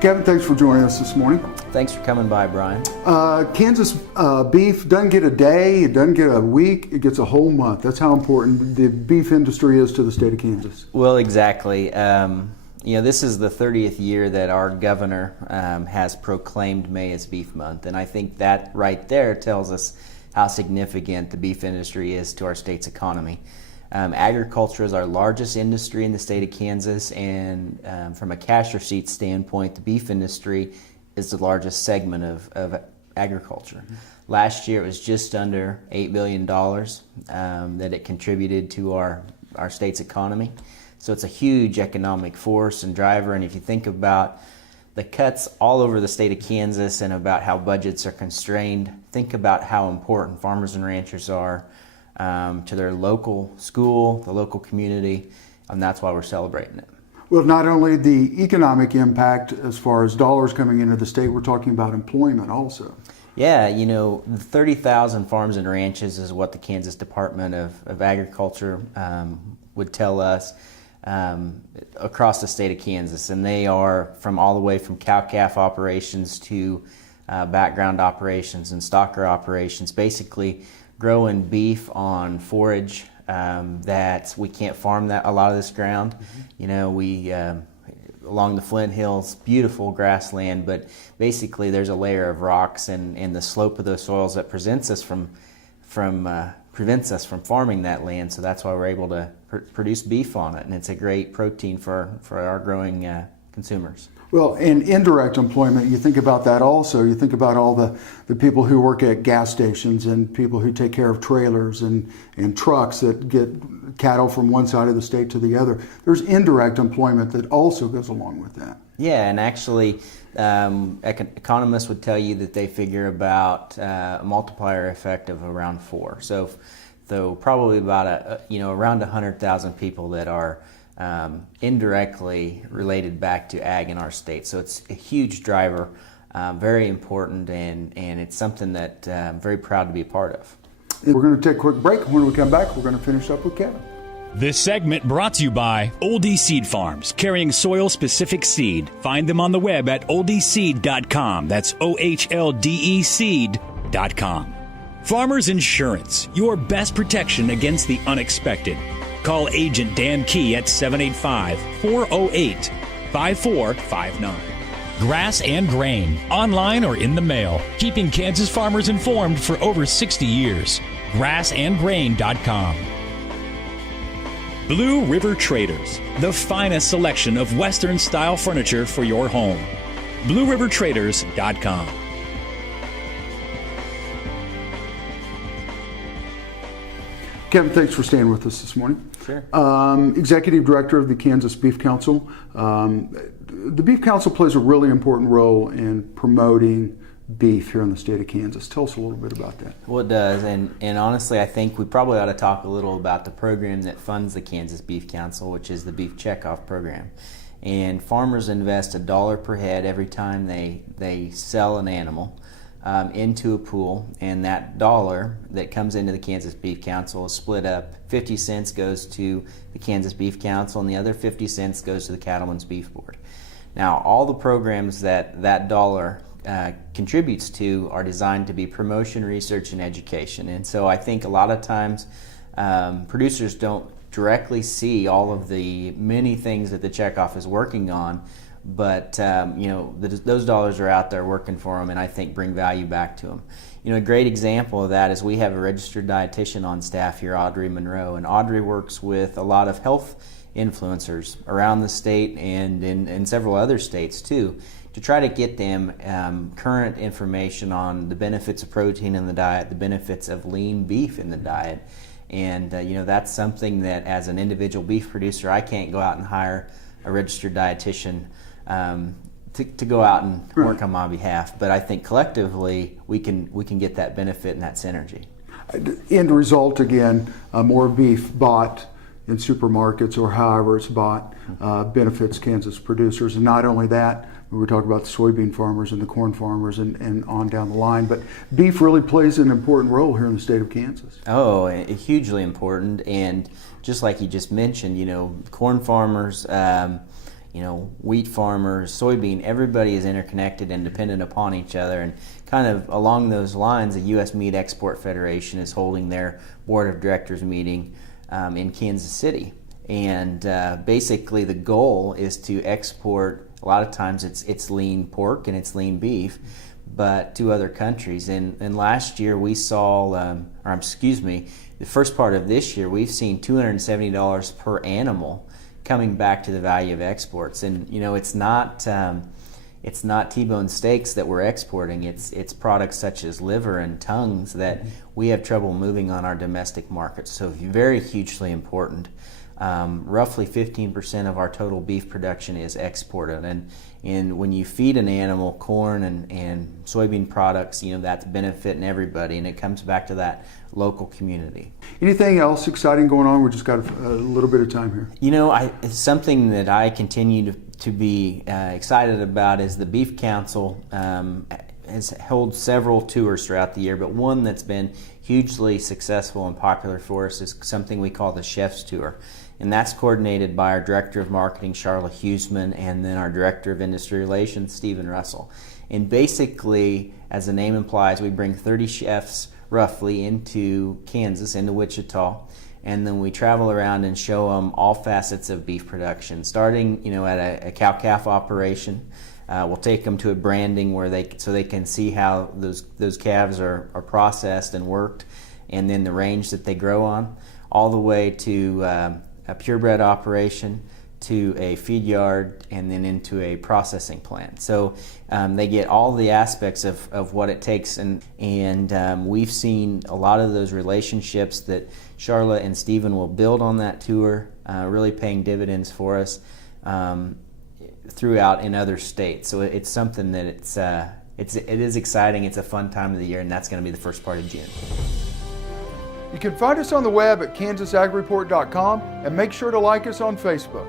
Kevin, thanks for joining us this morning. Thanks for coming by, Brian. Kansas beef doesn't get a day, it doesn't get a week, it gets a whole month. That's how important the beef industry is to the state of Kansas. Well, exactly. This is the 30th year that our governor has proclaimed May as Beef Month, and I think that right there tells us how significant the beef industry is to our state's economy. Agriculture is our largest industry in the state of Kansas, and from a cash receipt standpoint, the beef industry is the largest segment of agriculture. Mm-hmm. Last year it was just under $8 billion that it contributed to our state's economy. So it's a huge economic force and driver, and if you think about the cuts all over the state of Kansas and about how budgets are constrained, think about how important farmers and ranchers are to their local school, the local community, and that's why we're celebrating it. Well, not only the economic impact as far as dollars coming into the state, we're talking about employment also. Yeah, 30,000 farms and ranches is what the Kansas Department of Agriculture would tell us across the state of Kansas, and they are from all the way from cow-calf operations to background operations and stocker operations, basically growing beef on forage that we can't farm a lot of this ground. Mm-hmm. We along the Flint Hills, beautiful grassland, but basically there's a layer of rocks and the slope of those soils that prevents us from farming that land. So that's why we're able to produce beef on it, and it's a great protein for our growing consumers. Well, and indirect employment, you think about that also. You think about all the people who work at gas stations and people who take care of trailers and trucks that get cattle from one side of the state to the other. There's indirect employment that also goes along with that. Yeah, and actually economists would tell you that they figure about a multiplier effect of around 4. So probably about around 100,000 people that are indirectly related back to ag in our state. So it's a huge driver, very important, and it's something that I'm very proud to be a part of. We're going to take a quick break. When we come back, we're going to finish up with Kevin. This segment brought to you by Oldie Seed Farms, carrying soil-specific seed. Find them on the web at oldieseed.com. That's OHLDE seed.com. Farmers Insurance, your best protection against the unexpected. Call Agent Dan Key at 785-408-5459. Grass and Grain, online or in the mail, keeping Kansas farmers informed for over 60 years. grassandgrain.com. Blue River Traders, the finest selection of Western-style furniture for your home. BlueRiverTraders.com. Kevin, thanks for staying with us this morning. Sure. Executive Director of the Kansas Beef Council. The Beef Council plays a really important role in promoting beef here in the state of Kansas. Tell us a little bit about that. Well, it does, and honestly, I think we probably ought to talk a little about the program that funds the Kansas Beef Council, which is the Beef Checkoff Program. And farmers invest $1 per head every time they sell an animal into a pool, and that dollar that comes into the Kansas Beef Council is split up. 50 cents goes to the Kansas Beef Council, and the other 50 cents goes to the Cattlemen's Beef Board. Now, all the programs that dollar contributes to are designed to be promotion, research, and education. And so I think a lot of times producers don't directly see all of the many things that the checkoff is working on, but those dollars are out there working for them, and I think bring value back to them. A great example of that is we have a registered dietitian on staff here, Audrey Monroe, and Audrey works with a lot of health influencers around the state and in several other states too, to try to get them current information on the benefits of protein in the diet, the benefits of lean beef in the diet. And that's something that as an individual beef producer, I can't go out and hire a registered dietitian to go out and work on my behalf. But I think collectively we can get that benefit and that synergy. End result, again, more beef bought in supermarkets or however it's bought benefits Kansas producers. And not only that, we were talking about the soybean farmers and the corn farmers and on down the line, but beef really plays an important role here in the state of Kansas. Oh, hugely important. And just like you just mentioned, corn farmers, wheat farmers, soybean, everybody is interconnected and dependent upon each other. And kind of along those lines, the U.S. Meat Export Federation is holding their board of directors meeting in Kansas City. And basically the goal is to export, a lot of times it's lean pork and it's lean beef, but to other countries. And last year we saw, the first part of this year, we've seen $270 per animal coming back to the value of exports. And it's not T-bone steaks that we're exporting. It's products such as liver and tongues that we have trouble moving on our domestic markets. So very hugely important. Roughly 15% of our total beef production is exported, and when you feed an animal corn and soybean products, that's benefiting everybody, and it comes back to that local community. Anything else exciting going on? We just got a little bit of time here. It's something that I continue to be excited about is the Beef Council has held several tours throughout the year, but one that's been hugely successful and popular for us is something we call the Chef's Tour. And that's coordinated by our Director of Marketing, Charla Huseman, and then our Director of Industry Relations, Stephen Russell. And basically, as the name implies, we bring 30 chefs roughly into Kansas, into Wichita, and then we travel around and show them all facets of beef production, starting at a cow-calf operation. We'll take them to a branding so they can see how those calves are processed and worked, and then the range that they grow on, all the way to a purebred operation, to a feed yard, and then into a processing plant. So they get all the aspects of what it takes, and we've seen a lot of those relationships that Charla and Stephen will build on that tour, really paying dividends for us throughout in other states. So it's something that it is exciting. It's a fun time of the year, and that's going to be the first part of June. You can find us on the web at kansasAGreport.com and make sure to like us on Facebook.